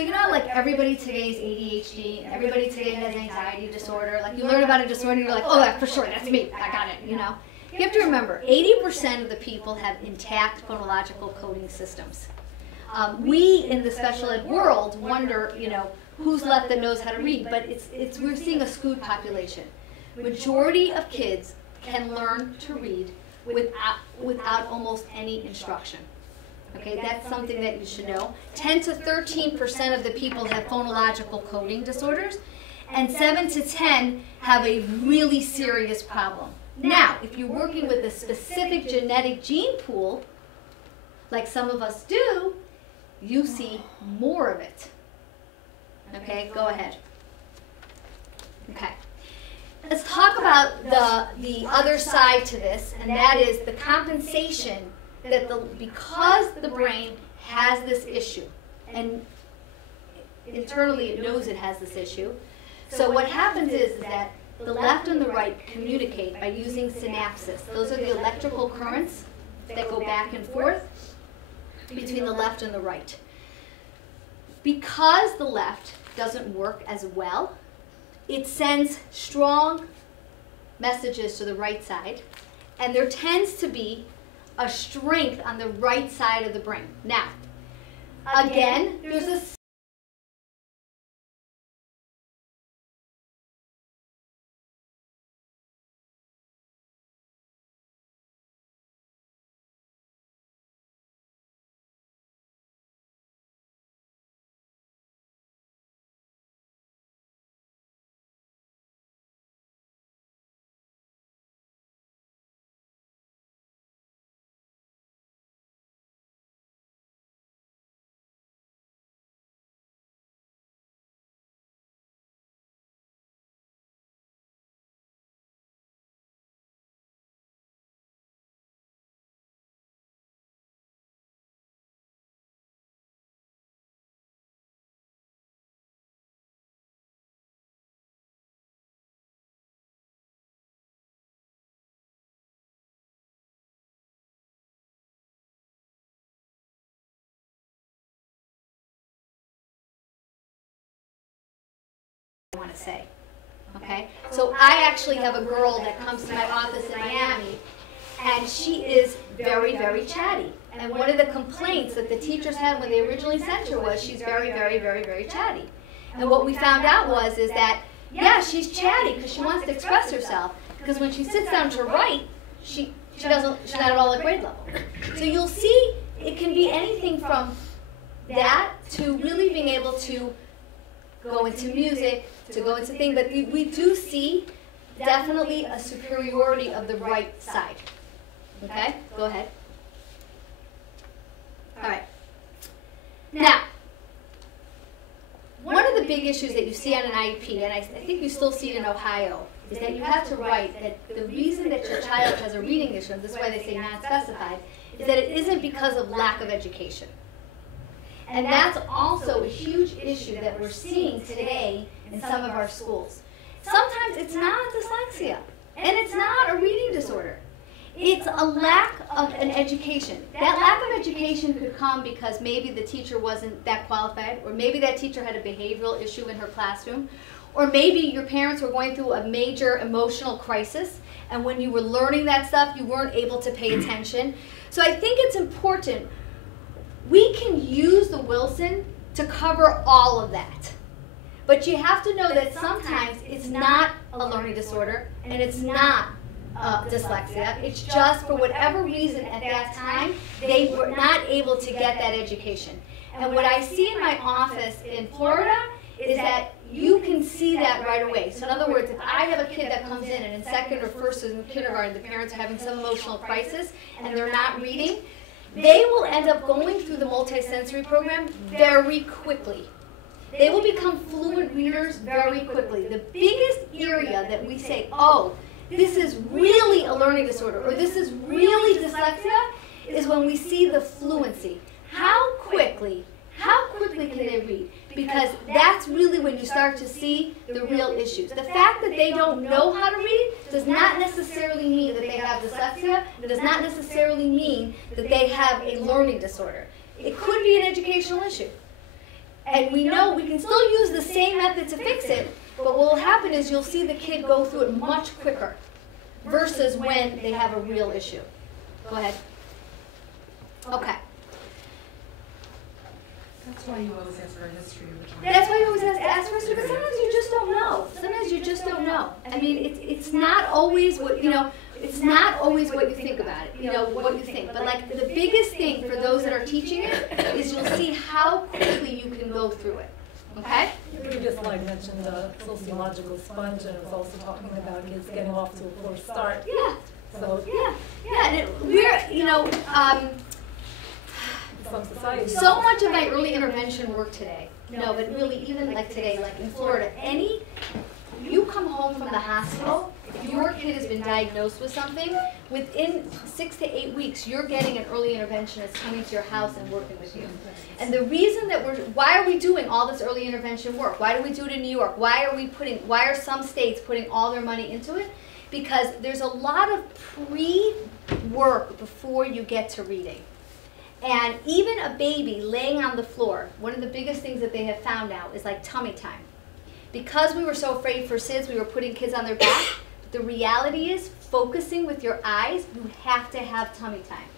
So you know, like everybody today is ADHD, and everybody today has anxiety disorder. Like you learn about a disorder, and you're like, oh, yeah, for sure, that's me. I got it. You know. You have to remember, 80% of the people have intact phonological coding systems. We in the special ed world wonder, you know, who's left that knows how to read, but we're seeing a skewed population. Majority of kids can learn to read without almost any instruction. Okay, that's something that you should know. 10 to 13% of the people have phonological coding disorders, and 7 to 10 have a really serious problem. Now, if you're working with a specific genetic gene pool, like some of us do, you see more of it. Okay, go ahead. Okay. Let's talk about the other side to this, and that is the compensation that because the brain has this issue, and internally it knows it has this issue. So what happens is that the left and the right communicate by using synapses. Those are the electrical currents that go back and forth between the left and the right. Because the left doesn't work as well, it sends strong messages to the right side, and there tends to be a strength on the right side of the brain. Now, again, there's a want to say. Okay? So I actually have a girl that comes to my office in Miami, and she is very, very chatty. And one of the complaints that the teachers had when they originally sent her was she's very, very, very, very chatty. And what we found out is that, yeah, she's chatty because she wants to express herself. Because when she sits down to write, she's not at all at grade level. So you'll see it can be anything from that to really being able to go into music, to go into things, but we do see definitely a superiority of the right side. Okay, go ahead. All right. Now, one of the big issues that you see on an IEP, and I think you still see it in Ohio, is that you have to write that the reason that your child has a reading issue, and this is why they say non-specified, is that it isn't because of lack of education. And that's also a huge issue that we're seeing today in some of our schools. Sometimes it's not dyslexia, and it's not a reading disorder. It's a lack of an education. That lack of education could come because maybe the teacher wasn't that qualified, or maybe that teacher had a behavioral issue in her classroom, or maybe your parents were going through a major emotional crisis, and when you were learning that stuff, you weren't able to pay attention. So I think it's important. We can use the Wilson to cover all of that. But you have to know that sometimes it's not a learning disorder and it's not dyslexia. It's just for whatever reason at that time, they were not able to get that education. And what I see in my office in Florida is that you can see that right away. So in other words, if I have a kid that comes in and in second or first or in kindergarten, the parents are having some emotional crisis and they're not reading, they will end up going through the multisensory program very quickly. They will become fluent readers very quickly. The biggest area that we say, oh, this is really a learning disorder, or this is really dyslexia, is when we see the fluency. How quickly can they read? Because that's really when you start to see the real issues. The fact that they don't know how to read does not necessarily mean that they have dyslexia. It does not necessarily mean that they have a learning disorder. It could be an educational issue. And we know we can still use the same method to fix it, but what will happen is you'll see the kid go through it much quicker versus when they have a real issue. Go ahead. Okay. That's why you always ask for a history of the child. That's why you always have to ask for history, but sometimes you just don't know. Sometimes you just don't know. I mean, it's not always what, you know, it's not always what you think about it, you know, what you think. But like the biggest thing for those that are teaching it is you'll see how quickly you can go through it. Okay? You just like mentioned the sociological sponge, and it's also talking about kids getting off to a poor start. Yeah. So Yeah. And we're, you know, some society. so much of my early intervention work today, no, but really even like today, like in Florida, you come home from the hospital, if your kid has been diagnosed with something, within 6 to 8 weeks, you're getting an early interventionist coming to your house and working with you. And the reason that why are we doing all this early intervention work? Why do we do it in New York? Why are some states putting all their money into it? Because there's a lot of pre-work before you get to reading. And even a baby laying on the floor, one of the biggest things that they have found now is like tummy time. Because we were so afraid for SIDS, we were putting kids on their back. The reality is, focusing with your eyes, you have to have tummy time.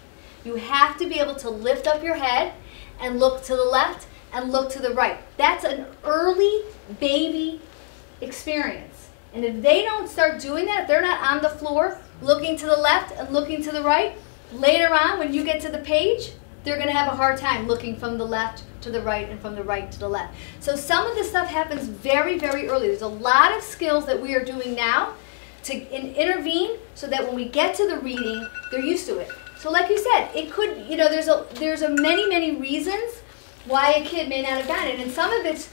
You have to be able to lift up your head and look to the left and look to the right. That's an early baby experience. And if they don't start doing that, if they're not on the floor looking to the left and looking to the right, later on when you get to the page, they're going to have a hard time looking from the left to the right and from the right to the left. So some of this stuff happens very, very early. There's a lot of skills that we are doing now to intervene so that when we get to the reading, they're used to it. So like you said, it could, you know, there's a many, many reasons why a kid may not have gotten it. And some of it's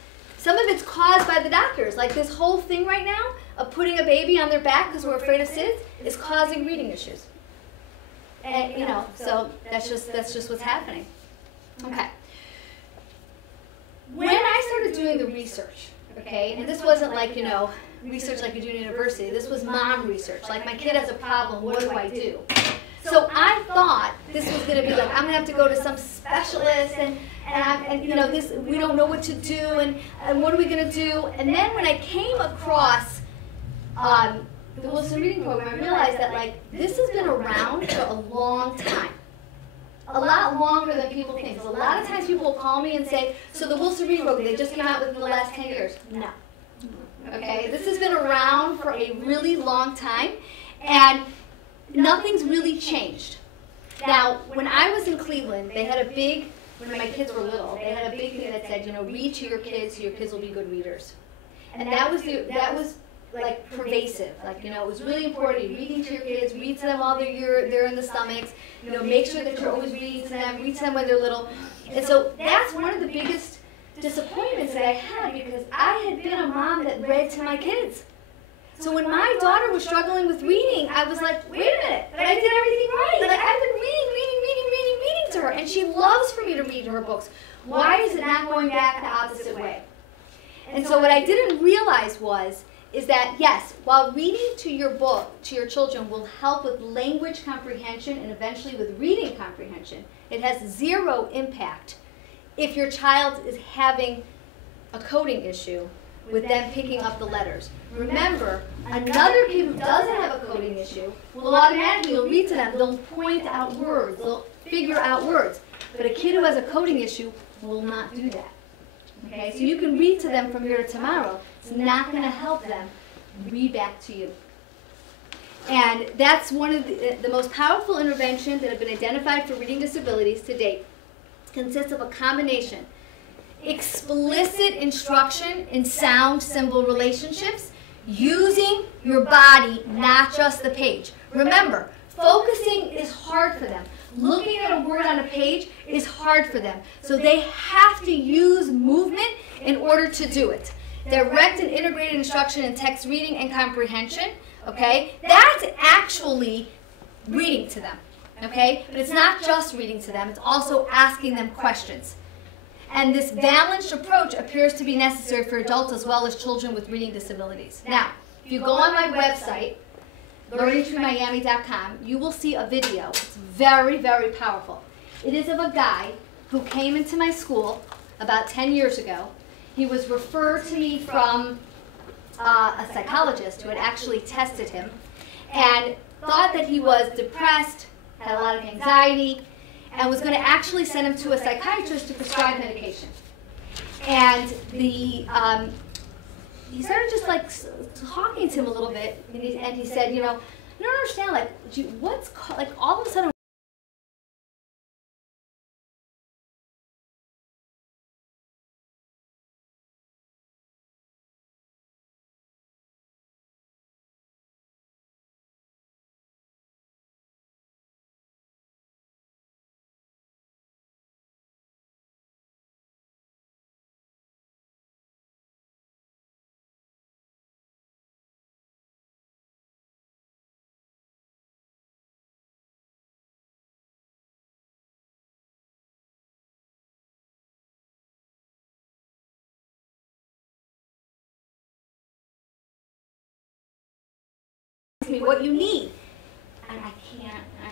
caused by the doctors. Like this whole thing right now of putting a baby on their back because we're afraid of SIDS is causing reading issues. And, you know, so that's just what's happening. Okay. When I started doing the research, okay, and this wasn't like, you know, research like you do in university. This was mom research. Like, my kid has a problem, what do I do? So I thought this was going to be like, I'm going to have to go to some specialist, and you know, we don't know what to do, and what are we going to do? And then when I came across the Wilson Reading Program, I realized that, like, this has been around for a long time. A lot longer than people think. Because a lot of times people will call me and say, so the Wilson Reading Program, they just came out within the last 10 years. No. Okay, this has been around for a really long time, and nothing's really changed. Now, when I was in Cleveland, they had a big, when my kids were little, they had a big thing that said, you know, read to your kids so your kids will be good readers. And that was like pervasive. Like, you know, it was really important. You're reading to your kids, read to them while they're in the stomachs, you know, make sure that you're always reading to them, read to them when they're little. And so that's one of the biggest disappointments that I had, because I had been a mom that read to my kids. So when my daughter was struggling with reading, I was like, wait a minute, but I did everything right. Like, I've been reading to her, and she loves for me to read her books. Why is it not going back the opposite way? And so what I didn't realize is that, yes, while reading to your book, to your children, will help with language comprehension and eventually with reading comprehension, it has zero impact if your child is having a coding issue with them picking up the letters. Remember, another kid who doesn't have a coding issue will automatically read to them. They'll point out words. They'll figure out words. But a kid who has a coding issue will not do that. Okay, so you can read to them from here to tomorrow. It's not going to help them read back to you. And that's one of the most powerful interventions that have been identified for reading disabilities to date. It consists of a combination: explicit instruction in sound symbol relationships, using your body, not just the page. Remember, focusing is hard for them. Looking at a word on a page is hard for them. So they have to use movement in order to do it. Direct and integrated instruction in text reading and comprehension, okay? That's actually reading to them, okay? But it's not just reading to them, it's also asking them questions. And this balanced approach appears to be necessary for adults as well as children with reading disabilities. Now, if you go on my website, learningtreemiami.com, you will see a video. It's very, very powerful. It is of a guy who came into my school about 10 years ago. He was referred to me from a psychologist who had actually tested him and thought that he was depressed, had a lot of anxiety, and was going to actually send him to a psychiatrist to prescribe medication. And he started just like talking to him a little bit, and he said, you know, I don't understand, like, like all of a sudden. Me what you need, and I can't